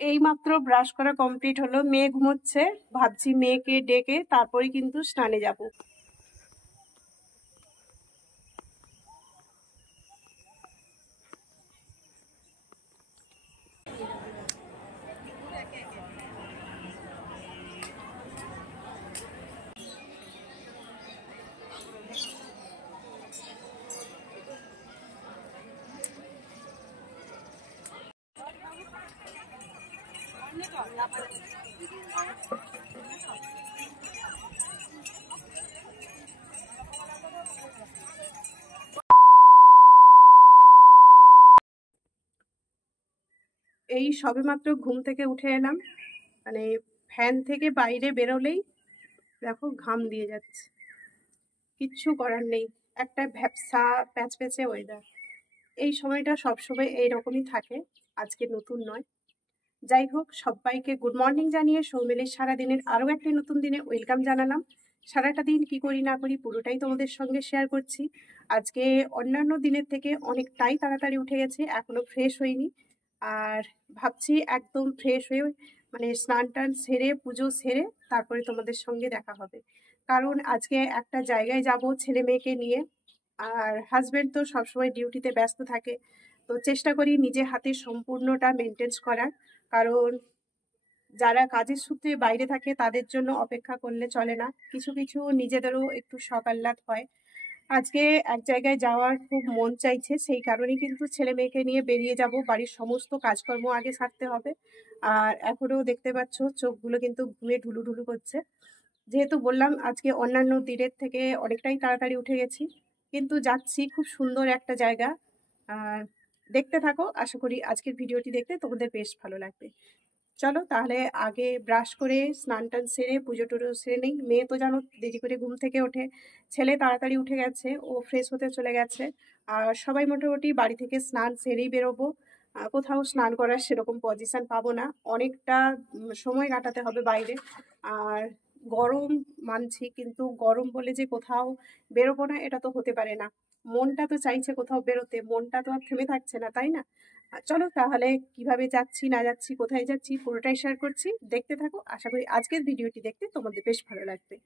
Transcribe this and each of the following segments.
এইমাত্র ব্রাশ করা কমপ্লিট হলো। মেয়ে ঘুমোচ্ছে, ভাবছি মেয়েকে ডেকে তারপরে কিন্তু স্নানে যাব। এই সবেমাত্র ঘুম থেকে উঠে এলাম, মানে ফ্যান থেকে বাইরে বেরোলেই দেখো ঘাম দিয়ে যাচ্ছে। কিচ্ছু করার নেই, একটা ভ্যাপসা প্যাচপ্যাচে ওয়েদার। এই সময়টা সবসময় এইরকমই থাকে, আজকে নতুন নয়। যাই হোক, সবাইকে গুড মর্নিং জানিয়ে সৌমিলির সারাদিনের আরও একটি নতুন দিনে ওয়েলকাম জানালাম। সারাটা দিন কি করি না করি পুরোটাই তোমাদের সঙ্গে শেয়ার করছি। আজকে অন্যান্য দিনের থেকে অনেকটাই তাড়াতাড়ি উঠে গেছে, এখনো ফ্রেশ হইনি। আর ভাবছি একদম ফ্রেশ হয়ে মানে স্নান টান সেরে পুজো সেরে তারপরে তোমাদের সঙ্গে দেখা হবে। কারণ আজকে একটা জায়গায় যাব ছেলে মেয়েকে নিয়ে, আর হাজব্যান্ড তো সবসময় ডিউটিতে ব্যস্ত থাকে। তো চেষ্টা করি নিজে হাতে সম্পূর্ণটা মেনটেন করার, কারণ যারা কাজের সূত্রে বাইরে থাকে তাদের জন্য অপেক্ষা করলে চলে না, কিছু কিছু নিজেদেরও একটু শখ আহ্লাদ হয়। আজকে এক জায়গায় যাওয়ার খুব মন চাইছে, সেই কারণেই কিন্তু ছেলে মেয়েকে নিয়ে বেরিয়ে যাব। বাড়ির সমস্ত কাজকর্ম আগে সারতে হবে। আর এখনও দেখতে পাচ্ছ চোখগুলো কিন্তু ঘুমে ঢুলু ঢুলু করছে। যেহেতু বললাম আজকে অন্যান্য দিনের থেকে অনেকটাই তাড়াতাড়ি উঠে গেছি, কিন্তু যাচ্ছি খুব সুন্দর একটা জায়গা। আর দেখতে থাকো, আশা করি আজকের ভিডিওটি দেখতে তোমাদের বেশ ভালো লাগবে। চলো তাহলে আগে ব্রাশ করে স্নান টান সেরে পুজো টুজো সেরে নেই। মেয়ে তো জানো দেরি করে ঘুম থেকে ওঠে, ছেলে তাড়াতাড়ি উঠে গেছে, ও ফ্রেশ হতে চলে গেছে। আর সবাই মোটামুটি বাড়ি থেকে স্নান সেরেই বেরোবো। কোথাও স্নান করার সেরকম পজিশন পাবো না, অনেকটা সময় কাটাতে হবে বাইরে। আর গরম মানছি, কিন্তু গরম বলে যে কোথাও বেরোবো না এটা তো হতে পারে না। মনটা তো চাইছে কোথাও বেরোতে, মনটা তো আর থেমে থাকছে না, তাই না? চলো তাহলে কিভাবে যাচ্ছি না যাচ্ছি কোথায় যাচ্ছি পুরোটাই শেয়ার করছি, দেখতে থাকো। আশা করি আজকের ভিডিওটি দেখতে তোমাদের বেশ ভালো লাগবে।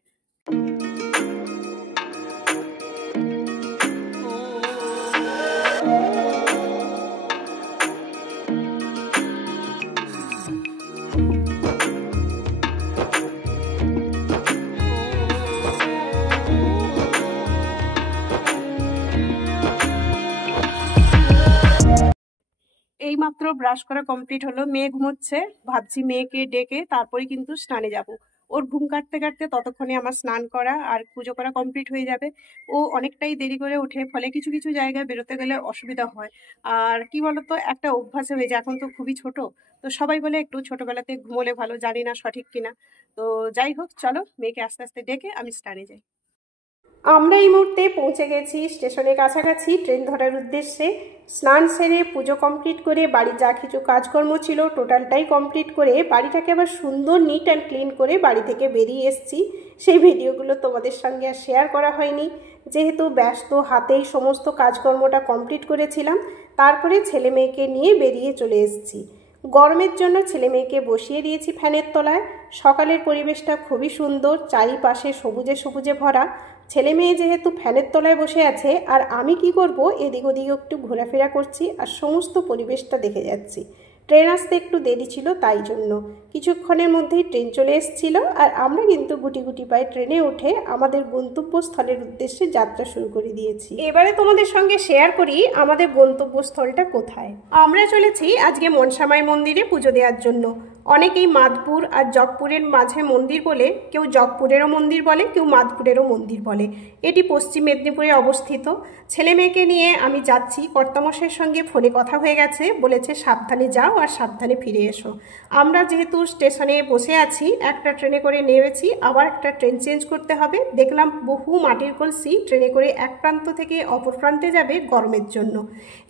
এইমাত্র ব্রাশ করা কমপ্লিট হলো। মেয়ে ঘুমোচ্ছে, ভাবছি মেয়েকে ডেকে তারপরে কিন্তু স্নানে যাব। ওর ঘুম কাটতে কাটতে ততক্ষণে আমার স্নান করা আর পুজো করা কমপ্লিট হয়ে যাবে। ও অনেকটাই দেরি করে ওঠে, ফলে কিছু কিছু জায়গায় বেরোতে গেলে অসুবিধা হয়। আর কি বলতো, একটা অভ্যাস হয়ে যায়, এখন তো খুবই ছোট, তো সবাই বলে একটু ছোটবেলাতে ঘুমোলে ভালো, জানি না সঠিক কিনা। তো যাই হোক, চলো মেয়েকে আস্তে আস্তে ডেকে আমি স্নানে যাই। আমরা এই মুহূর্তে পৌঁছে গেছি স্টেশনের কাছাকাছি ট্রেন ধরার উদ্দেশ্যে। স্নান সেরে পুজো কমপ্লিট করে বাড়ি যা কিছু কাজকর্ম ছিল টোটালটাই কমপ্লিট করে বাড়িটাকে আবার সুন্দর নিট অ্যান্ড ক্লিন করে বাড়ি থেকে বেরিয়ে এসেছি। সেই ভিডিওগুলো তোমাদের সঙ্গে আর শেয়ার করা হয়নি, যেহেতু ব্যস্ত হাতেই সমস্ত কাজকর্মটা কমপ্লিট করেছিলাম। তারপরে ছেলে মেয়েকে নিয়ে বেরিয়ে চলে এসেছি। গরমের জন্য ছেলে মেয়েকে বসিয়ে দিয়েছি ফ্যানের তলায়। সকালের পরিবেশটা খুবই সুন্দর, চারিপাশে সবুজে সবুজে ভরা। ছেলে মেয়ে যেহেতু ফ্যানের তলায় বসে আছে, আর আমি কি করব, এদিক ওদিক একটু ঘোরাফেরা করছি আর সমস্ত পরিবেশটা দেখে যাচ্ছি। ট্রেন আসতে একটু দেরি ছিল, তাই জন্য কিছুক্ষণের মধ্যেই ট্রেন চলে এসেছিল। আর আমরা কিন্তু গুটি গুটি পায়ে ট্রেনে উঠে আমাদের গন্তব্যস্থলের উদ্দেশ্যে যাত্রা শুরু করে দিয়েছি। এবারে তোমাদের সঙ্গে শেয়ার করি আমাদের গন্তব্যস্থলটা কোথায়। আমরা চলেছি আজকে মনসামাই মন্দিরে পুজো দেওয়ার জন্য। অনেকেই মাধপুর আর জগপুরের মাঝে মন্দির বলে, কেউ জগপুরেরও মন্দির বলে, কেউ মাধপুরেরও মন্দির বলে। এটি পশ্চিম মেদিনীপুরে অবস্থিত। ছেলে মেয়েকে নিয়ে আমি যাচ্ছি, কর্তামশাইয়ের সঙ্গে ফোনে কথা হয়ে গেছে, বলেছে সাবধানে যাও আর সাবধানে ফিরে এসো। আমরা যেহেতু স্টেশনে বসে আছি, একটা ট্রেনে করে নেমেছি, আবার একটা ট্রেন চেঞ্জ করতে হবে। দেখলাম বহু মাটির কলসি ট্রেনে করে এক প্রান্ত থেকে অপর প্রান্তে যাবে গরমের জন্য।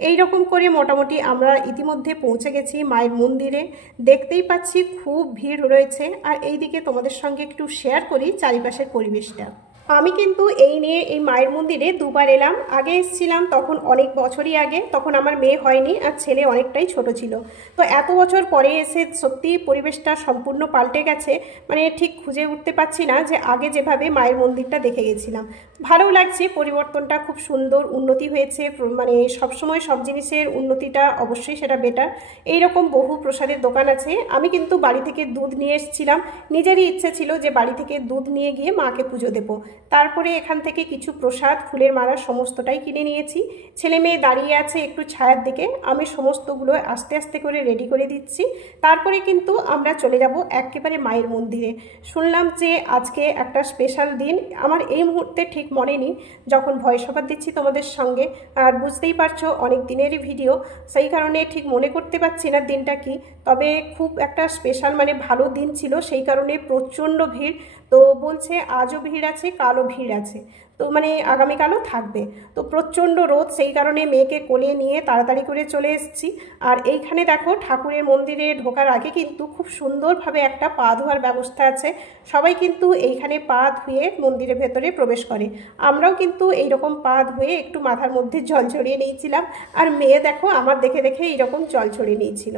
এই রকম করে মোটামুটি আমরা ইতিমধ্যে পৌঁছে গেছি মায়ের মন্দিরে। দেখতেই পাচ্ছি খুব ভিড় রয়েছে। আর এইদিকে তোমাদের সঙ্গে একটু শেয়ার করি চারিপাশের পরিবেশটা। আমি কিন্তু এই নিয়ে এই মায়ের মন্দিরে দুবার এলাম। আগে এসেছিলাম তখন অনেক বছরই আগে, তখন আমার মেয়ে হয়নি আর ছেলে অনেকটাই ছোট ছিল। তো এত বছর পরে এসে সত্যি পরিবেশটা সম্পূর্ণ পাল্টে গেছে। মানে ঠিক খুঁজে উঠতে পারছি না যে আগে যেভাবে মায়ের মন্দিরটা দেখে গেছিলাম। ভালো লাগছে, পরিবর্তনটা খুব সুন্দর, উন্নতি হয়েছে। মানে সবসময় সব জিনিসের উন্নতিটা অবশ্যই সেটা বেটার। এইরকম বহু প্রসাদের দোকান আছে। আমি কিন্তু বাড়ি থেকে দুধ নিয়ে এসেছিলাম, নিজেরই ইচ্ছে ছিল যে বাড়ি থেকে দুধ নিয়ে গিয়ে মাকে পুজো দেবো। তারপরে এখান থেকে কিছু প্রসাদ, ফুলের মালা সমস্তটাই কিনে নিয়েছি। ছেলে মেয়ে দাঁড়িয়ে আছে একটু ছায়ার দিকে, আমি সমস্তগুলো আস্তে আস্তে করে রেডি করে দিচ্ছি। তারপরে কিন্তু আমরা চলে যাব একেবারে মায়ের মন্দিরে। শুনলাম যে আজকে একটা স্পেশাল দিন, আমার এই মুহূর্তে ঠিক মনে নেই, যখন ভয়েস ওভার দিচ্ছি তোমাদের সঙ্গে। আর বুঝতেই পারছো অনেক দিনেরই ভিডিও, সেই কারণে ঠিক মনে করতে পারছি না দিনটা কি। তবে খুব একটা স্পেশাল মানে ভালো দিন ছিল, সেই কারণে প্রচণ্ড ভিড়। তো বলছে আজও ভিড় আছে, কালও ভিড় আছে, তো মানে আগামীকালও থাকবে। তো প্রচণ্ড রোদ, সেই কারণে মেয়েকে কোলে নিয়ে তাড়াতাড়ি করে চলে এসেছি। আর এইখানে দেখো ঠাকুরের মন্দিরে ঢোকার আগে কিন্তু খুব সুন্দরভাবে একটা পা ধোয়ার ব্যবস্থা আছে। সবাই কিন্তু এইখানে পা ধুয়ে মন্দিরের ভেতরে প্রবেশ করে। আমরাও কিন্তু এইরকম পা ধুয়ে একটু মাথার মধ্যে জল ছড়িয়ে নিয়েছিলাম। আর মেয়ে দেখো আমার দেখে দেখে এইরকম জল ছড়িয়ে নিয়েছিল।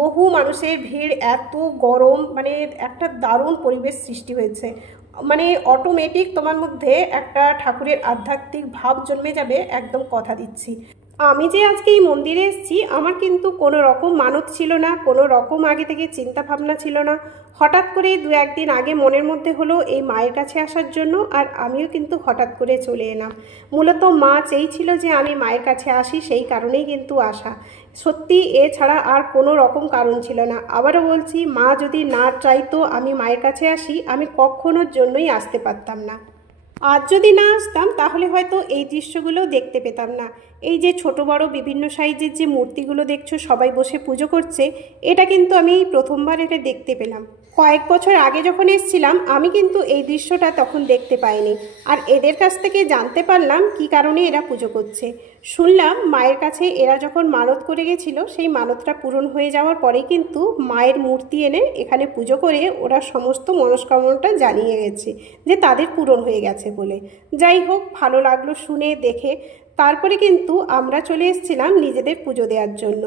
বহু মানুষের ভিড়, এত গরম, মানে একটা দারুণ পরিবেশ সৃষ্টি হয়েছে। মানে অটোমেটিক তোমার মধ্যে একটা ঠাকুরের আধ্যাত্মিক ভাব জন্মে যাবে, একদম কথা দিচ্ছি। আমি যে আজকে এই মন্দিরে এসেছি, আমার কিন্তু কোনো রকম মানত ছিল না, কোনো রকম আগে থেকে চিন্তা ভাবনা ছিল না। হঠাৎ করে দু একদিন আগে মনের মধ্যে হলো এই মায়ের কাছে আসার জন্য, আর আমিও কিন্তু হঠাৎ করে চলে এলাম। মূলত মা চেয়েছিল যে আমি মায়ের কাছে আসি, সেই কারণেই কিন্তু আসা। সত্যি এছাড়া আর কোনো রকম কারণ ছিল না। আবারও বলছি, মা যদি না চাইতো আমি মায়ের কাছে আসি, আমি কখনোর জন্যই আসতে পারতাম না। আজ যদি না আসতাম তাহলে হয়তো এই দৃশ্যগুলো দেখতে পেতাম না। এই যে ছোট বড় বিভিন্ন সাইজের যে মূর্তিগুলো দেখছো সবাই বসে পুজো করছে, এটা কিন্তু আমি প্রথমবার এটা দেখতে পেলাম। কয়েক বছর আগে যখন এসেছিলাম আমি কিন্তু এই দৃশ্যটা তখন দেখতে পাইনি। আর এদের কাছ থেকে জানতে পারলাম কি কারণে এরা পুজো করছে। শুনলাম মায়ের কাছে এরা যখন মানত করে গেছিল, সেই মানতটা পূরণ হয়ে যাওয়ার পরেই কিন্তু মায়ের মূর্তি এনে এখানে পুজো করে ওরা সমস্ত মনস্কামনাটা জানিয়ে গেছে যে তাদের পূরণ হয়ে গেছে বলে। যাই হোক, ভালো লাগলো শুনে দেখে। তারপরে কিন্তু আমরা চলে এসেছিলাম নিজেদের পুজো দেওয়ার জন্য।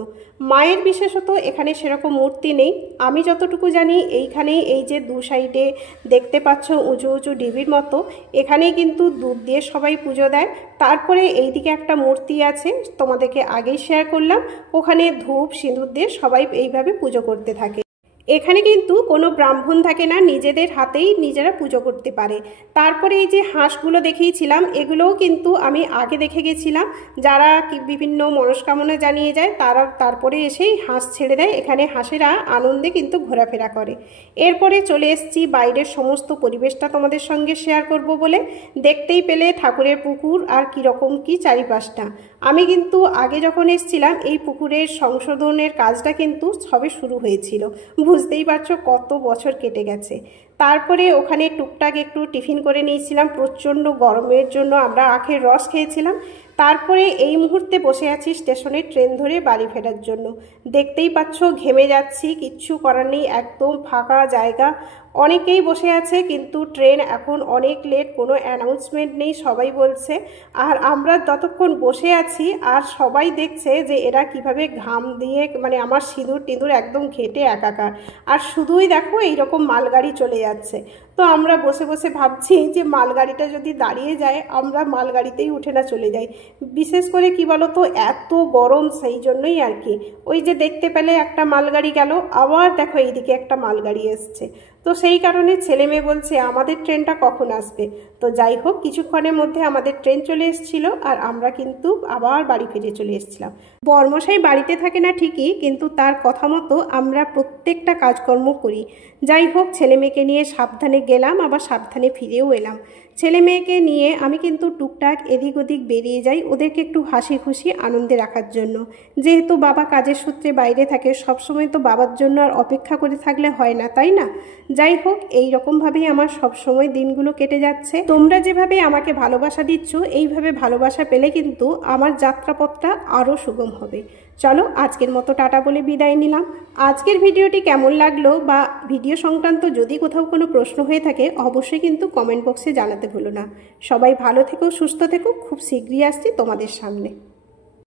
মায়ের বিশেষত এখানে সেরকম মূর্তি নেই। আমি যতটুকু জানি এইখানেই এই যে দু সাইডে দেখতে পাচ্ছ উঁচু উঁচু ডিবির মতো, এখানেই কিন্তু দুধ দিয়ে সবাই পুজো দেয়। তারপরে এইদিকে একটা মূর্তি আছে, তোমাদেরকে আগেই শেয়ার করলাম, ওখানে ধূপ সিঁদুর দিয়ে সবাই এইভাবে পুজো করতে থাকে। এখানে কিন্তু কোনো ব্রাহ্মণ থাকে না, নিজেদের হাতেই নিজেরা পুজো করতে পারে। তারপরে এই যে হাঁসগুলো দেখিয়েছিলাম, এগুলোও কিন্তু আমি আগে দেখে গেছিলাম। যারা বিভিন্ন মনস্কামনা জানিয়ে যায় তারা তারপরে এসেই হাঁস ছেড়ে দেয়, এখানে হাঁসেরা আনন্দে কিন্তু ঘোরাফেরা করে। এরপরে চলে এসেছি বাইরের সমস্ত পরিবেশটা তোমাদের সঙ্গে শেয়ার করব বলে। দেখতেই পেলে ঠাকুরের পুকুর আর কীরকম কি চারিপাশটা। আমি কিন্তু আগে যখন এসেছিলাম এই পুকুরের সংশোধনের কাজটা কিন্তু সবে শুরু হয়েছিল। বুঝতেই পারছো কত বছর কেটে গেছে। তারপরে ওখানে টুকটাক একটু টিফিন করে নিয়েছিলাম, প্রচণ্ড গরমের জন্য আমরা আখের রস খেয়েছিলাম। তারপরে এই মুহূর্তে বসে আছি স্টেশনে ট্রেন ধরে বাড়ি ফেরার জন্য। দেখতেই পাচ্ছ ঘেমে যাচ্ছি, কিচ্ছু করার নেই, একদম ফাঁকা জায়গা। অনেকেই বসে আছে কিন্তু ট্রেন এখন অনেক লেট, কোনো অ্যানাউন্সমেন্ট নেই, সবাই বলছে। আর আমরা যতক্ষণ বসে আছি আর সবাই দেখছে যে এরা কিভাবে ঘাম দিয়ে, মানে আমার সিঁদুর টিঁদুর একদম ঘেটে একাকার। আর শুধুই দেখো এইরকম মালগাড়ি চলে যাচ্ছে। তো আমরা বসে বসে ভাবছি যে মালগাড়িটা যদি দাঁড়িয়ে যায় আমরা মালগাড়িতেই উঠে না চলে যাই। বিশেষ করে কি বলো তো, এত গরম, সেই জন্যই আর কি। ওই যে দেখতে পেলে একটা মালগাড়ি গেল, আবার দেখো এইদিকে একটা মালগাড়ি এসছে। তো সেই কারণে ছেলে মেয়ে বলছে আমাদের ট্রেনটা কখন আসবে। তো যাই হোক, কিছুক্ষণের মধ্যে আমাদের ট্রেন চলে এসেছিল আর আমরা কিন্তু আবার বাড়ি ফিরে চলে এসেছিলাম। বর্মশাই বাড়িতে থাকে না ঠিকই, কিন্তু তার কথা মতো আমরা প্রত্যেকটা কাজকর্ম করি। যাই হোক, ছেলে মেয়েকে নিয়ে সাবধানে গেলাম, আবার সাবধানে ফিরেও এলাম। ছেলে মেয়েকে নিয়ে আমি কিন্তু টুকটাক এদিক ওদিক বেরিয়ে যাই, ওদেরকে একটু হাসি খুশি আনন্দে রাখার জন্য। যেহেতু বাবা কাজের সূত্রে বাইরে থাকে, সবসময় তো বাবার জন্য আর অপেক্ষা করে থাকলে হয় না, তাই না? যাই হোক, এই রকমভাবেই আমার সবসময় দিনগুলো কেটে যাচ্ছে। তোমরা যেভাবে আমাকে ভালোবাসা দিচ্ছ, এইভাবে ভালোবাসা পেলে কিন্তু আমার যাত্রাপথটা আরও সুগম হবে। চলো আজকের মতো টাটা বলে বিদায় নিলাম। আজকের ভিডিওটি কেমন লাগলো বা ভিডিও সংক্রান্ত যদি কোথাও কোনো প্রশ্ন হয়ে থাকে অবশ্যই কিন্তু কমেন্ট বক্সে জানাতে জানাতে ভুলো না। সবাই ভালো থেকো, সুস্থ থেকো, খুব শীঘ্রই আসছি তোমাদের সামনে।